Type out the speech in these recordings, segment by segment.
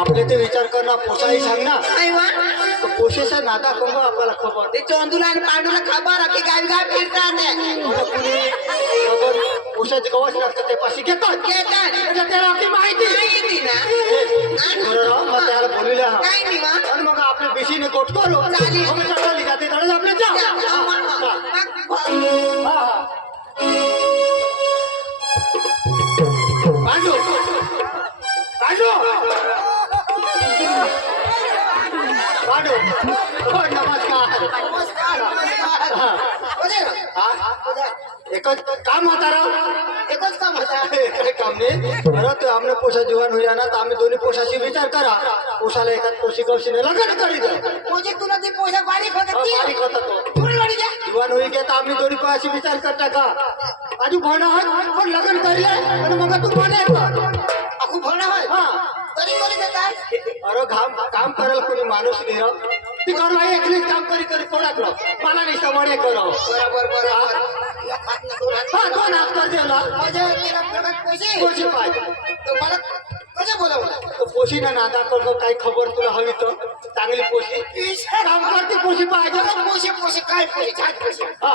आपले ते विचार कर ना पोसाही सांग ना आई वा पोशेचा नादा कंग आपल्याला खबर ते चोंदूला आणि पांडूला खबर की गावी गाव फिरतात मला कुणी खबर पोशाचे गवस लागतं ते पाशी घेतात त्याला आपली माहिती मग त्याला बोलले काय नाही वा आणि मग आपल्या बेशीने गोट करू मग चढवली जाते तडच आपले जा पांडू पांडू पांडू हो नमस्कार एकच काम होता राव एकच काम होता काम नाही परत आमने पोषा जीवन होईया ना तर आम्ही दोन्ही पोषाशी विचार करा पोषाला एकाच पोषी गवशीने लग्न करी द्या म्हणजे तुला ती पोषा बारीक बारीक होता तो जीवन होई गेला आम्ही दोन्ही पोषाशी विचार करता का आजू भण आहात पण लग्न करले आणि मग तू म्हणे अखू भण आहे हा तरी करी देतात अरे काम करायला कोणी माणूस नाही राव ती कर भाई एकलीच काम करी करी कोणाक मला नाही समणे करो बरोबर हा दोन हात कर देला पोशी पाहिजे तर मला कसं बोलावं तो पोशी ना नादा करतो काही खबर तुला हवी तर चांगली पोशी काम करते पोशी पाहिजे पोषे काय पोषे हा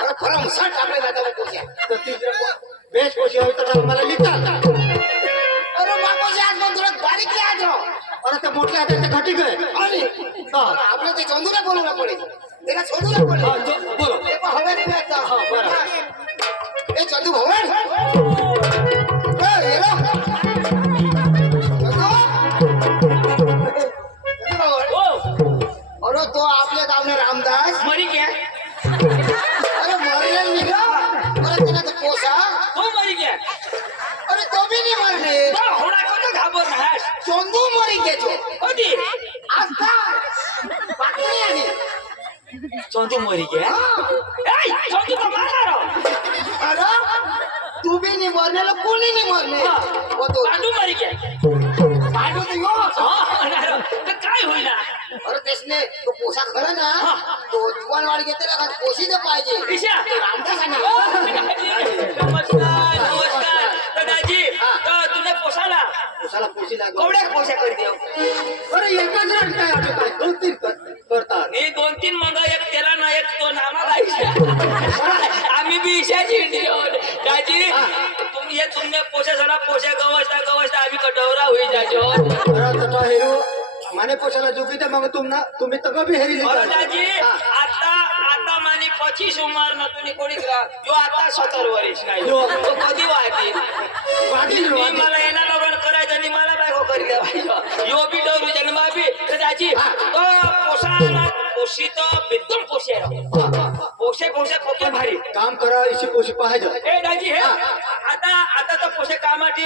अरे खरं मुसाट आपल्या दादाला पोषे तर ती बेस पोशी हवी तर मला लिहितात अरे बापोशी आज पण तुला बारीक नाही आज अरे ते मोठ्या हाताचे घटी गए अरे आपलं ते चंदूला बोलवला पडेल त्याला चंदूला हा पडेल बोलो ते पण हवे तुला हा बरं ए चंदू भवन अरे तो आपले गावने रामदास मरी गया अरे मरले निघा अरे तिला तो पोसा तो मरी गया अरे तो भी नहीं मरले होडा को घाबर ना चंदू मरी गेलो कधी आता बाकी नाही आली चंदू मरी गया ए चंदू तो मारा अरे तू भी नहीं मरने लो कोणी नहीं मरले वो तो पांडू मरी गया पांडू तो यो हां तो काय होईना अरे त्यासने तो पोसा खरं ना तो जुवानवाडी घेते ना पोशी तर पाहिजे ईशा रामदास आहे ना नमस्कार नमस्कार दादाजी तुने पोसाला पोशाला पोशी लागो कोवड्या पोशा कर देव अरे एकच रड काय अजून काय दोन तीन करतात मी 2-3 मंगा एक तेला ना एक तो नामाला ईशा आम्ही बी ईशाची इंडियन दाजी तुम्ही ये तुमने पोशा झाला पोशा गवसता आम्ही कटवरा होई जाजो अरे तथा हेरू माने पोशाला जुगी तर मग तुम्ही तर कभी हेरी दाजी आता माने 25 उमर ना तुम्ही कोणी जो आता 70 वर्ष नाही तो कधी वाढली मी मला येणार लग्न करायचं आणि मला बायको करी द्यावायचं यो बी डरू जन्मा बी तर दाजी तो पोशाला पोशी तो एकदम पोशे पोशे खोके भारी काम करा इशी पोशी पाहिजे ए दाजी हे आता तो पोशे कामाटी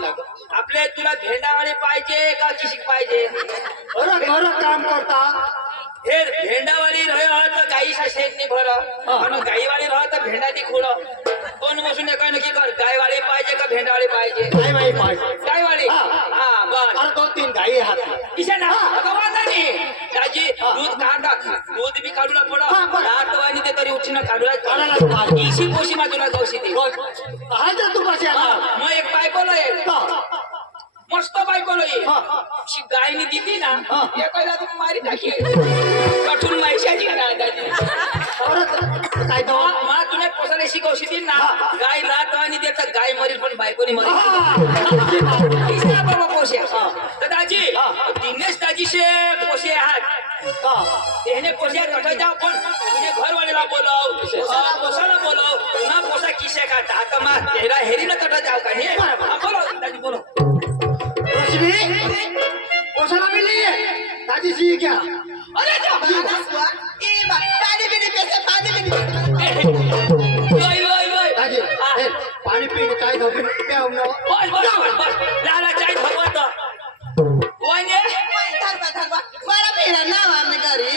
लागत आपले तुला भेंडावाले पाहिजे का किशिक पाहिजे अरे घर काम करता हे भेंडावाली रह तर गाई शेतनी भर आणि गाईवाली रह तर भेंडा ती खुड कोण बसून काय नक्की कर गायवाली पाहिजे का भेंडावाली पाहिजे काय माहिती पाहिजे गायवाली हा बस अरे 2-3 गाई हात किशा ना भगवानानी दाजी दूध काढा दूध बी काढूला पड रातवानी ते तरी उठीना काढूला इशी पोशी मा तुला गवशी ती आहे तू कशी मग एक बायकोला एक मस्त बायकोला एक गायनी दिली ना एकाला तू मारी टाकी कठून माहिशाची गाय दाजी काय तो मा तुला पोसायला शिकवशी ती ना गाय रातवानी देतात गाय मरील पण बायकोनी मरील बाबा पोशे तर दाजी दिनेश दाजीशे पोशे आहात तेने पोशे कठा जाओ पण तुझे घरवालेला बोलव पोसाला बोलव ना पोसा किशे काढता आता मा हेरा हेरीला कठा जाओ का हे बोलो दाजी बोलो रोशनी पोसाला मिली है दादी सी क्या अरे जा ए पाणी बिनी पैसे पाणी बिनी लोय दादी पाणी पीने काय धोके प्याव ना बस लाला चाय भगवत वाने मला फिरा ना आम्ही घरी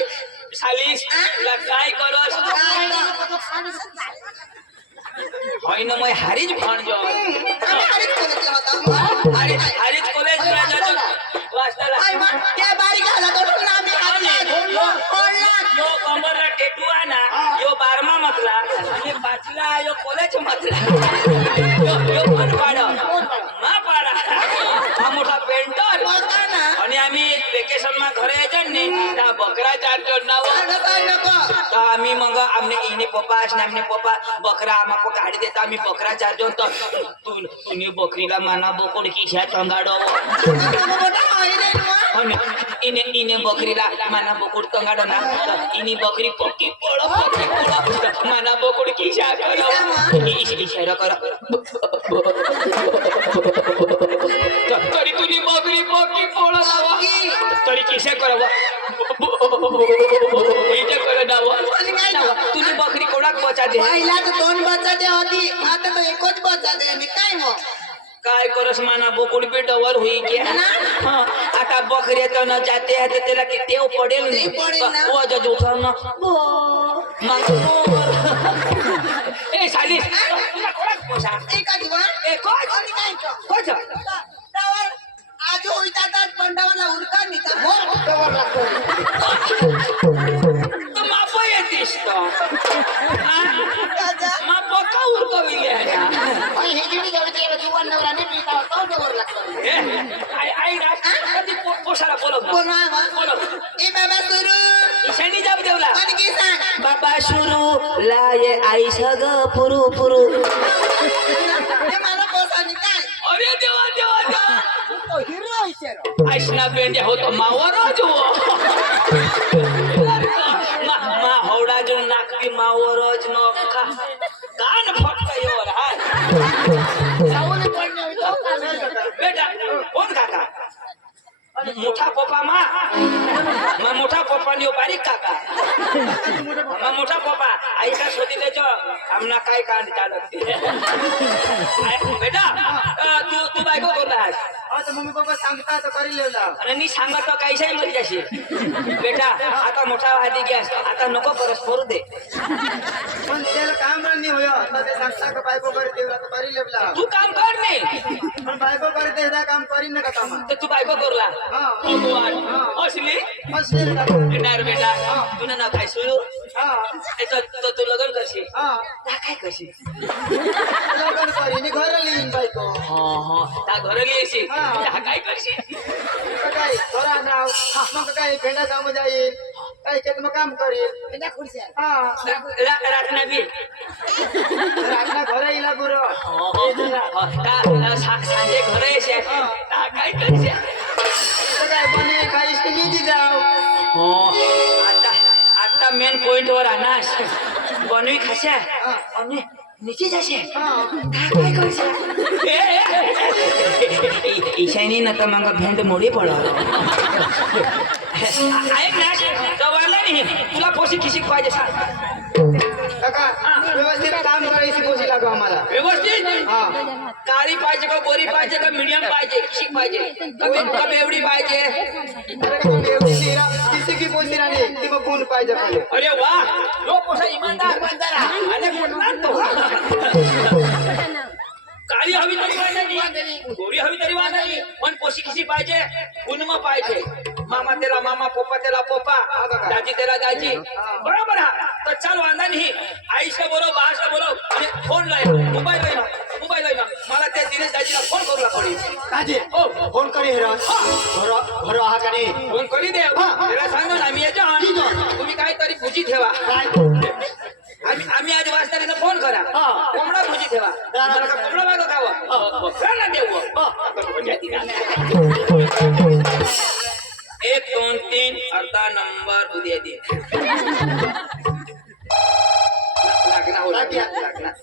सालिश ला काय करस होय ना मैं हारीज भाण जो हरीच कॉलेज में जातो वाचताला त्या बारीक आला तो आम्ही यो कमरला टेटू आहे ना यो 12मा मतला आणि 5ला यो कॉलेज मतला यो पण पाडा मा पाडा हा मोठा पेंटर बघा ना आणि आम्ही वेकेशन मा घरे यायचं नाही त्या बकरा चारतो नाव तर आम्ही मग आमने इने पप्पा असणे आमने पप्पा बकरा आम्हा गाडी देता आम्ही बकरा चारतो तर तुम्ही बकरीला माना बोकड की घ्या तंगाडो आणि इने बकरीला माना बोकड तंगाडो ना तर इने बकरी पक्की पळ माना बोकड की घ्या करो इशारा करो तरी तुझी बकरी पक्की पळ लावा तरी किशा करावा तुझी बकरी कोणाक बचा दे पहिला तर 2 बच्चा होती आता तर एकच बच्चा दे आणि काय मग काय करस माना बोकुड पे डवर हुई क्या हाँ, आता बकरे तो न जाते हैं तो तेरा की टेव पड़ेल नहीं पड़ेल ना। वो जो उठा ना ए साली एका दिवस ए कोच आणि काय का कोच त्यावर आज होईता तर बंडावरला उरका निघता हो तो माप येतीस तो राजा माप का उरकविले आहे हे जिडी जाऊ ते जुवान नवरा ने पीता तो डोर लागतो आई ना कधी पोशाला बोलव ना कोण आहे मग बोलव ए बाबा सुरू ईशानी जाब देवला आणि की सांग बाबा शुरू लाये आई सग पुरू पुरू हे मला पोसानी काय अरे देवा देवा देवा तो हिरो इचेरो ऐसना पेंड्या होतो मावरच हो मा हौडा जो नाकती मावरच न खा कान फटका योर हाय सावले पडणे होतो का बेटा कोण काका मोठा पप्पा मा मोठा पप्पा नियो बारीक काका मा मोठा पप्पा आईचा शोधी लेजो आमना काय कांड चालत बेटा तू बायको बोलला आहेस आता मम्मी पप्पा सांगता तर करी लेवला आणि मी सांगत काहीशाही मरी जाशी बेटा आता मोठा वादी गॅस आता नको परस करू दे पण त्याला काम नाही होय आता ते सांगता का बायको करे देवला तर करी लेवला तू काम कर नाही पण बायको करे देवला काम करी नका कामा तर तू बायको करला हा भगवान असली असले का येणार बेटा तुला ना काय सुरू हा तू लग्न करशील हा त्या काय करशील लग्न करी नि घर लिहिन बायको त्या घरी येशील हा. त्या काय करशील मग काय घरा नाव मग काय भेंडा काम जाईल काय खेत मग काम करील बिना खुर्ची हा रातना बी रातना घर येईल गुरु सांजे घरे येशील त्या काय करशील काय बने काय इष्ट निधी जाव आता आता मेन पॉइंट वर आनास बनवी खाशा आणि निची जाशे काय करशील ईशानी न तर मग भेंड मोडी पडला ऐक ना जवाला नाही तुला पोशी खिशीक पाहिजे सांग काका व्यवस्थित काम करायची पोशी लागो आम्हाला व्यवस्थित हा काळी पाहिजे का गोरी पाहिजे का मीडियम पाहिजे खिशीक पाहिजे का बेवडी पाहिजे अरे का मग एवढी शिरा किसी की पोशी राणी ती मग कोण पाहिजे पहिले अरे वा लो पोसा इमानदार आणि म्हणणार तो काळी हवी तरी वाजली गोरी हवी तरी वाजली पण पोशी कशी पाहिजे उन्म पाहिजे मामा तेला मामा पप्पा तेला पप्पा दाजी तेला दाजी बरोबर हा तर चाल वांदा नाही आईशा बोलो बाळाशा बोलो आणि फोन लाय मोबाईल लाय मला त्या दिनेश दाजीला फोन करूला पडेल काजे हो फोन करी हेरा घर आहा का नाही फोन करी दे त्याला सांगा ना आम्ही याच्या तुम्ही काहीतरी भुजी ठेवा काय आम्ही आज वाजता फोन करा कोंबडा भुजी ठेवा मला का कोंबडा मागं खावं ना देऊ 1 2 3 अर्धा नंबर उद्या दे लागना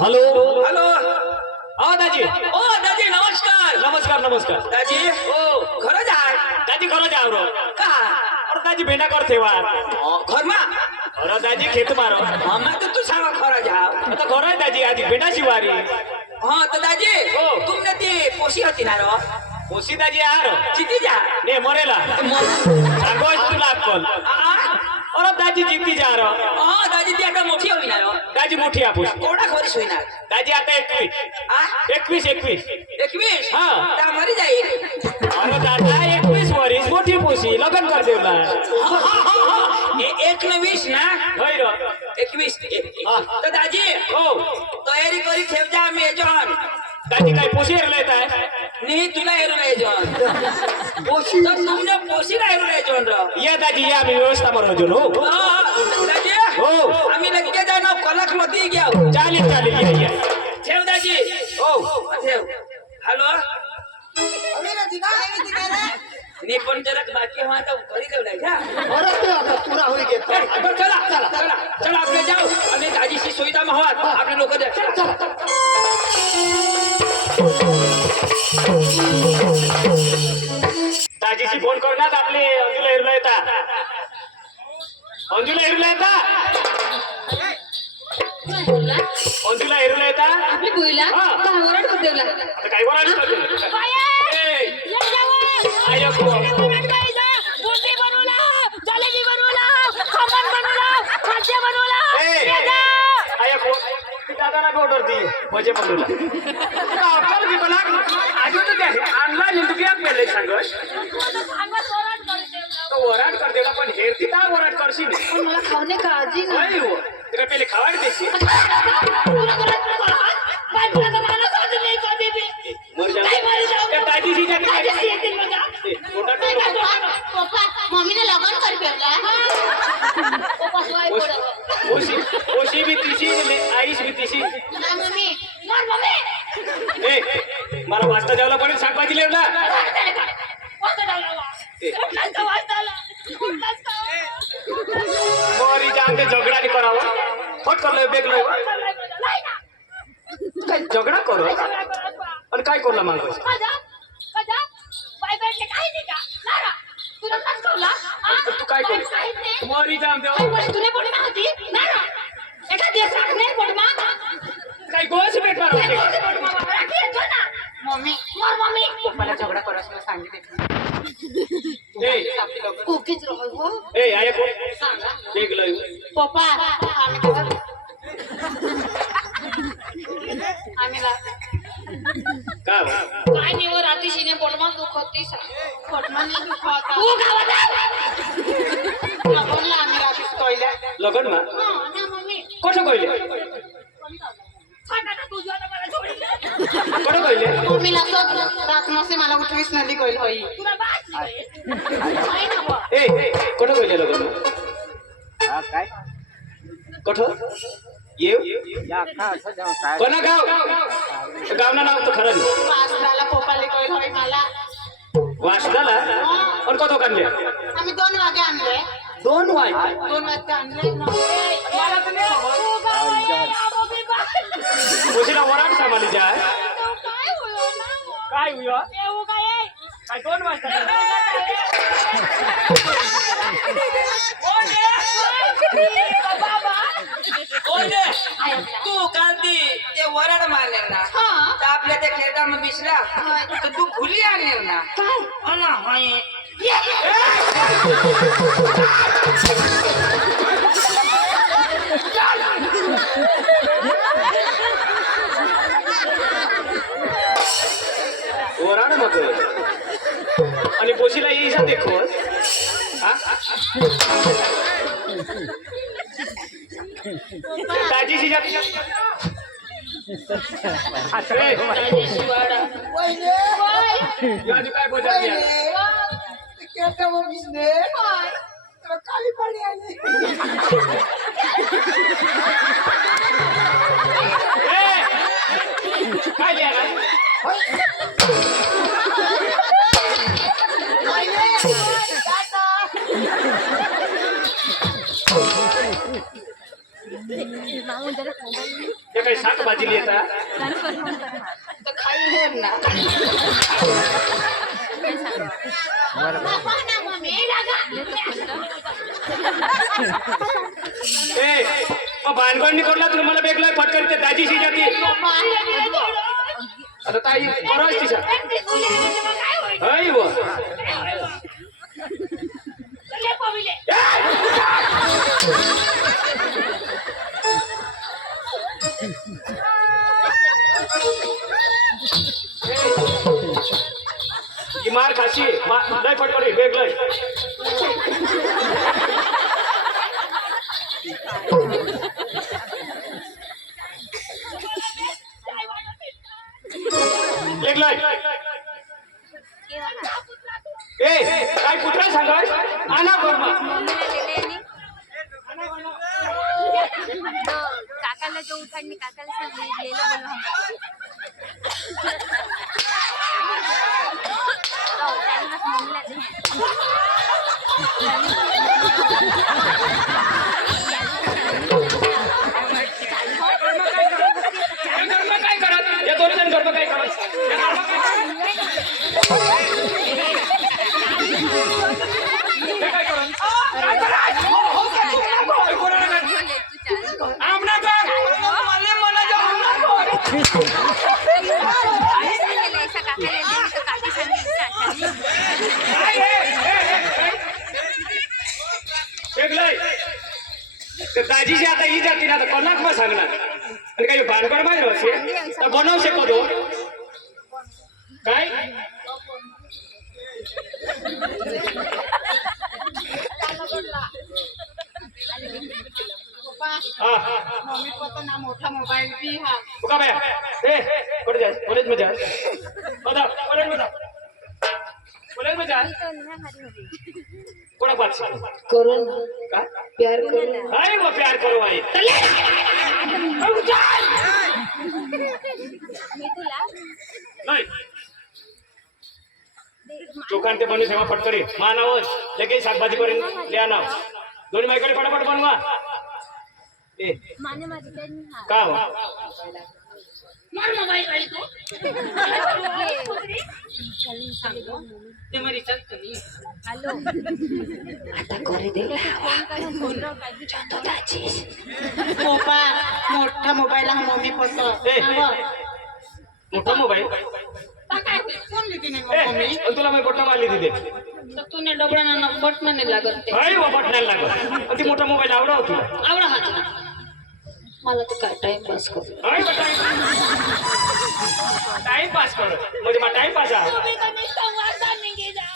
हॅलो हॅलो हा दाजी ओ दाजी नमस्कार नमस्कार नमस्कार दाजी ओ खरंच आहे दाजी खरं जा आवरो का अरे दाजी भेंडा करते वा घरमा अरे दाजी खेत मारो मग तर तू सांगा खरं जा आता घर आहे दाजी आधी भेंडा शिवारी हाँ तो दाजी हो. तुमने ती पोशी होती ना रो ओशी दाजी आर चिती जा ने मरेला सांगो तुला अक्कल अरे दाजी जिंकती जा रहा हाँ दाजी ती आता मोठी होई ना रो दाजी मोठी आपूस कोणा खोरीस होईना दाजी आता 21 21 21 हाँ. त्या मरी जाईल अरे दादा 21 वरीस मोठी पोशी लग्न कर देवला 21 ना होय रो 21 तर दाजी हो तयारी करी ठेव जा आम्ही याच्यावर दाजी काय पोशी हेरला येत आहे नी तुला हेरू नाही जॉन पोशी तर तुमने पोशीला हेरू नाही जॉन राव या दाजी या आम्ही व्यवस्था बनवतो नो दाजी हो. आम्ही नक्की जाणार कलाक मध्ये घ्या चालेल चालेल या या ठेव दाजी हो ठेव हॅलो अरे दिगा हे दिगा रे नी पण जरा बाकी हा तर घरी ठेवलाय का परत ते आता तुरा होई घेतो बरं, चला चला चला चला आपले जाऊ आणि दाजीशी सुविधा माहवात आपले लोक द्या चला चला दाजीशी फोन करणार आपले अंजूला हिरला येता अंजूला हिरला येता काय बोलला? अंजूला हिरला येता आपली बोईला हा. काय ओरड बदलला आता काय बोलायला पाहिजे बाये! ए, लय जावं! आय अप्पो. ओरड बाईला! बुंदी बनवला! जलेबी बनवला! खमण बनवला! खाद्य बनवला! ए, पेढा! आय अप्पो. ती दादाला बी ऑर्डर दी भजे बनवला आपण बी मला अजून तर द्या आणला नाही तू क्या केलंय सांग सांगत ओरड करते. तो वराट करतेला पण हे ती का वराट करशील पण मला खावणे काळजी नाही. नाही हो तुला पहिले खावाड देशी तुला करत नाही. बायकोला तर मला साधं नाही कधी बी. नाही मारी जाऊ. त्या दाजीशी जाते काय दाजीशी येतील बघा. मोठा नाही का टोला. पप्पा? पप्पा, मम्मीने लग्न कर पेरला. पप्पा शिवाय पोरं. ओशी भी तिशी आईश भी तिशी नाही मम्मी. मार मम्मी. ए मला वाजता जेवला पण शाकभाजी लेवला मोरी जान ते झगडा नाही करावा फट करलोय बेगलोय काय झगडा करू आणि काय करला मागवस तू काय करू मोरी जान देव काय गोस भेट मम्मी मार मम्मी मला झगडा करायला सांगितले ए कुकीज राहू ए आय को बेगलोय पप्पा आम्ही का काय नाही वर रात्रीशीने पोटमा दुखती पोटमा नाही दुखत तू गावात आपण आम्ही रात्री कळल्या लगन मा ना मम्मी कसं कइले सांगा ना तुझ्या मला सोडलं कसं कइले मम्मी लागतो रात मसे मला उठवीस नदी कळली होई तुला बास नाही ना बा ए कसं कइले लगन काय कसं येव कोणा गाव गावना नाव तर खरं नाही. वासदाला पोपाली कळली होई मला वासदाला आणि कतो काढले आम्ही 2 वागे आणले 2 वाय 2 वाजता आणले मला तर नाही खबर उशीला वराट सामाली जाय काय होईल ना काय हुयो येऊ काय काय 2 वाजता तू काल ते वराड मारले ना हा. तर आपल्या त्या खेळामध्ये बिसला तर तू फुली आणले ना हो ना होय वराड नको आणि पोशीला येईसा देखो दाजीशी जाती याजी काय बोलत काली पाणी आली काय लिहा ते काही शाकभाजी लिहिता तर खाई हेर ना ए मग भानगडनी करला तुला मला बेगलाय फटकन ते दाजीशी जाती आता ताई परस तिचा हय व ही मार खाशी लय फटकडी बेगलाय बेगलाय ए काय कुत्रा सांगाय आणा बर्मा तो काकाला जो उठाडनी काकाला सांग ले लो बोलो हम तो टाइम मत मम्मीला दे काय करत या दोन जण गरबा काय करत आमना कर मला मला जा आमना ऐसा काकाला ले तो काकी सांगितलं वेगळाय तर दाजीशी आता ही जाती ना तर कलाक मग सांगणार आणि काही भानगड माहिती असे तर बनवू शकतो काय मम्मी पता ना मोठा मोबाईल भी हा उका बे ए कुठे जाय कॉलेज मध्ये जा बता कॉलेज मध्ये कॉलेज मध्ये जा कोणा बात करो का प्यार करो हाय वो प्यार करो आई मी तुला नाही चोखान ते बनवू सेवा फटकरी मानावच लगेच शाकभाजी करून ले आना दोन्ही बायकडे फटाफट बनवा ए माने माझी काय नाही हा का हो मार मोबाईल वाली तो ते मरी चल तुम्ही हॅलो आता करे दे फोन करून बोल रहा काय जातो दाजीस पप्पा मोठा मोबाईल हा मम्मी पता ए मोठा मोबाईल फोन लेके नहीं ए मम्मी आणि तुला मी बटन मारली तिथे तर तूने डबडाना बटन नाही लागत ते हाय वो बटन लागत ती मोठा मोबाईल आवडा हो तुला आवडा हा मला तर काय टाइम पास कर हाय टाइम पास कर म्हणजे मा टाइम पास आ तुम्ही कमी संवाद नाही जा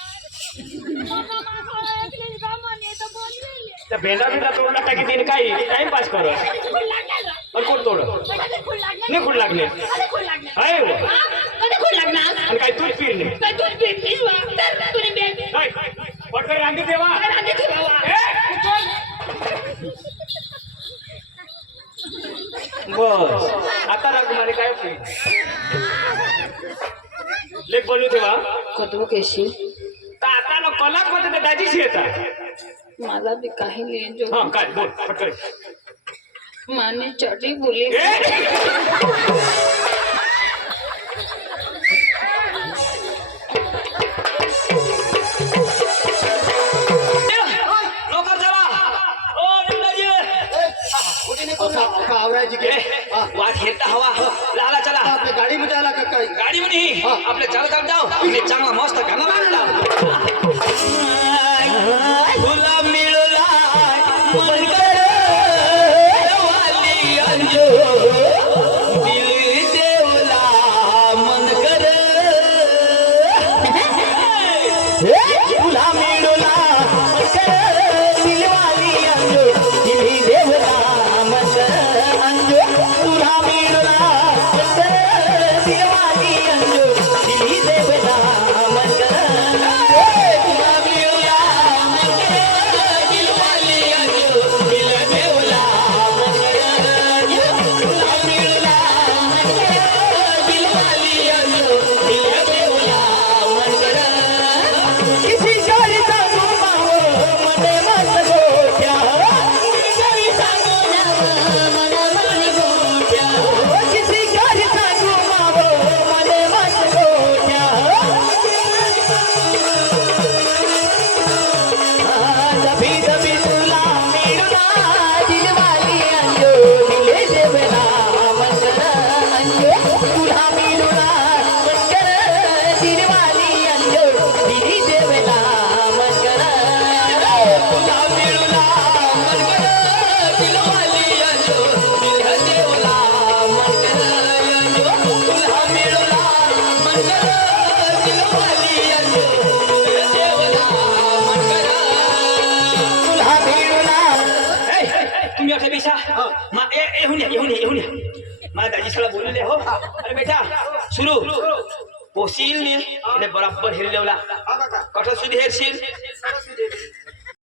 मम्मा माखा ऐकले का म्हणे तर बोलले त्या भेंडा भेंडा तोडला टाकी तिने काही टाइम पास कर खुल लागला आणि कोण तोड मला खुल लागला नाही खुड लागले अरे खुल लागला हाय वो कधी खुल लागणार आणि काय तूच पिरले काय तू प्लीज वा तर तुम्ही बे हाय पटकन रांगी देवा रांगे ठेवा बस आता राजकुमारी काय लेख बनवू तेव्हा कदू केशी तर आता ना कलाक मध्ये ते दाजीशी येतात मला भी काही नाही जो हा काय बोल पटकन माने चढ़ी बोली लवकर चला ओ निंदाजी आवरायची की वाट हेरता हवा लाला चला आपल्या गाडीमध्ये आला का काय गाडी म्हणे आपल्या चालकात जाऊ मी चांगला मस्त गाणं बांधला तुला मिळला मन कर वाली अंजो दिल देवला मन कर तुला मिळला मन कर दिलवाली अंजो दिल देवला मन कर अंजो तुला मिळला मन कर दिलवाली अंजो दिल देवला मन कर तुला मिळला मन कर दिलवाली अंजो दिल देवला मन कर तुला मिळला मन कर दिलवाली अंजो दिल देवला मन कर किसी गाड़ी का घुमाओ मने मत गोट्या किसी गाड़ी का घुमाओ मने मत गोट्या किसी गाड़ी का घुमाओ मने मत गोट्या दबी दबी तुला मिळला दिलवाली अंजो दिले देवला मन कर अंजो तुला मिळला मन कर दिलवाली अंजो दिली देवला मन कर तुला मिळला मन कर दिलवाली अंजो दिल देवला मन कर अंजो तुला मिळला मन कर दिलवाली अंजो दिल देवला मन कर तुला मिळला तुम्ही आपल्या पेशा येऊन या मला दाजीशाला बोललेले हो अरे बेटा सुरू पोसील ने बराबर हिरलेवला हा काका कठोर सुधी हेरशील